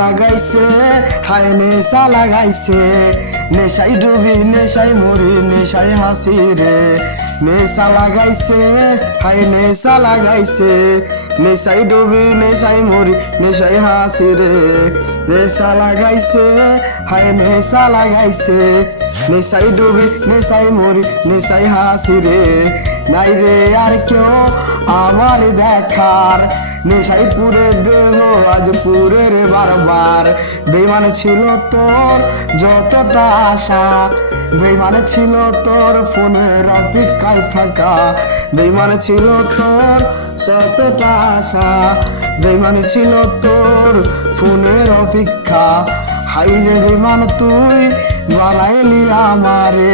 লাগাইছে হায় নেশা লাগাইছে নেশাই ডুবি নেশাই মরি নেশাই হাসি রে নেশা লাগাইছে হায় নেশা লাগাইছে নেশাই ডুবি নেশাই মরি নেশাই হাসি রে নেশা লাগাইছে হায় নেশা লাগাইছে নেশাই ডুবি নেশাই মরি নেশাই হাসি রে নাই রে আর কেউ আমার দেখার নেশাই পুরে দেহ আজ পুরে রে বারবার বেইমান ছিল তোর যতটা আশা বেইমান ছিল তোর ফোনের অপেক্ষায় থাকা বেইমান ছিল তোর যতটা আশা বেইমান ছিল তোর ফোনের অপেক্ষা হাইরে বেইমান তুই বানাইলি আমারে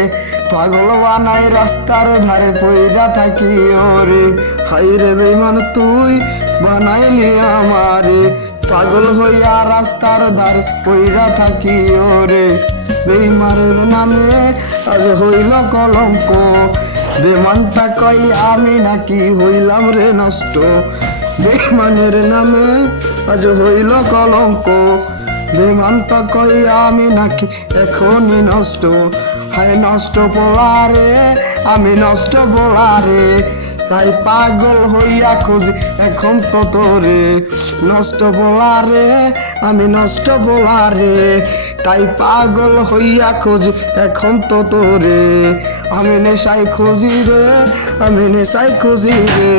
পাগল বানাই রাস্তার ধারে পইরা থাকি ওরে হাইরে বেইমান তুই বানাইলি আমারে পাগল হইয়া রাস্তার ধারে পইরা থাকি ওরে বেইমানের নামে আজ হইল কলঙ্ক বেমানটা কই আমি নাকি হইলাম রে নষ্ট বেইমানের নামে আজ হইল কলঙ্ক বেমানটা কই আমি নাকি এখনই নষ্ট হায় নষ্ট বলারে আমি নষ্ট বলারে তাই পাগল হইয়া খুঁজি এখন তো তোরে নষ্ট বলারে আমি নষ্ট বলারে তাই পাগল হইয়া খুঁজি এখন তো তোরে আমি নেশাই খুঁজি রে আমি নেশাই খুঁজি রে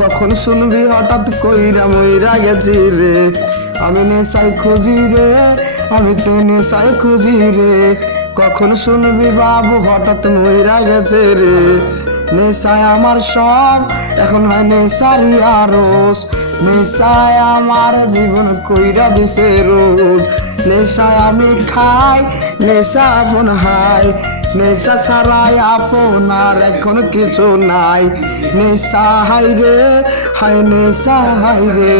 কখন শুনবি হঠাৎ কইরা মইরা গেছি রে আমি নেশাই খুঁজি রে আমি তো নেশাই খুঁজি রে কখন শুনবি বাবু হঠাৎ মইরা গেছে রে নেশায় আমার সব এখন হয় নেশারি আরস নেশায় আমার জীবন কইরা দিছে রোজ নেশায় আমি খাই নেশা আপন হাই নেশা ছাড়াই আপন আর এখন কিছু নাই নেশা হাই রে হাই নেশা হাই রে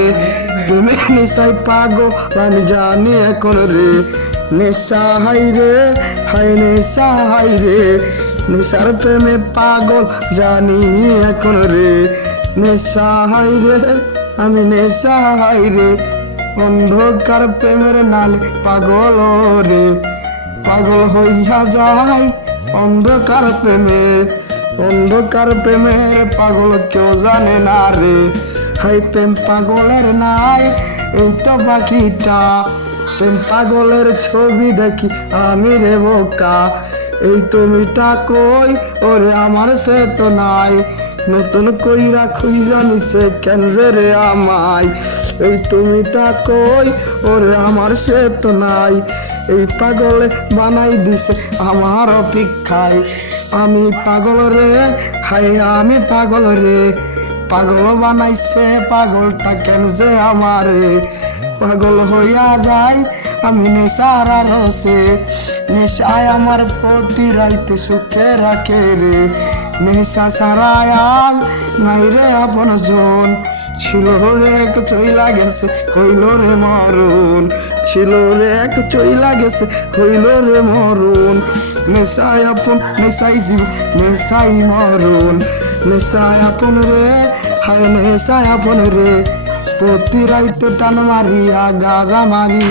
তুমি নেশাই পাগল আমি জানি এখন রে নেশা হাই রে হাই নেশা হাই রে নেশার প্রেমে পাগল জানি এখন রে নেশা হাই রে আমি নেশা হাই রে অন্ধকার প্রেমের নালে পাগল রে পাগল হইয়া যায় অন্ধকার প্রেমের পাগল কেউ জানে না রে হাই প্রেম পাগলের নাই এই তো বাকিটা প্রেম পাগলের ছবি দেখি আমি রে বোকা এই তুমিটা কই ওরে আমার সে তো নাই নতুন কইরা খুঁজা নিছে কেনজে রে আমায় এই তুমিটা কই ওরে আমার সে তো নাই এই পাগলে বানাই দিছে আমার অপেক্ষায় আমি পাগল রে হাই আমি পাগল রে পাগল বানাইছে পাগলটা কেনজে আমারে পাগল হইয়া যায় আমি নেশার রসে নেশায় আমার প্রতি রাইতে সুখে রাখে রে নেশা ছাড়ায় আজ নাই রে আপন জন ছিল রে এক চইলা গেছে হইল রে মরণ ছিল রে এক চইলা গেছে হইল রে মরণ নেশায় আপন নেশাই জীব নেশাই মরণ নেশায় আপন রে হায় নেশায় আপন রে প্রতি রাইতে টান মারিয়া গাজা মারি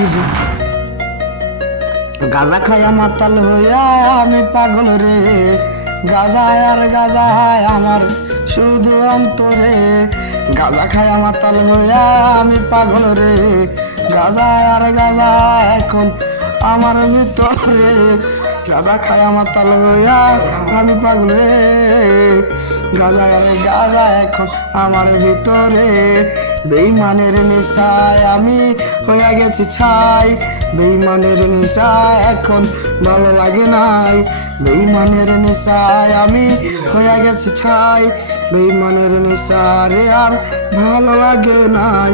গাজা খায়া মাতাল হইয়া আমি পাগল রে গাজা আর গাজা আমার শুধু অন্তরে গাজা খায়া মাতাল হইয়া আমি পাগল রে গাজা আর গাজা এখন আমার ভিতরে গাজা খায়া মাতাল হইয়া আমি পাগল রে গাজা আর গাজা এখন আমার ভিতরে বেইমানের নেশায় আমি হইয়া গেছি ছাই বেইমানের নেশায় এখন ভালো লাগে নাই বেইমানের নেশায় আমি হইয়া গেছি ছাই বেইমানের নেশারে আর ভালো লাগে নাই।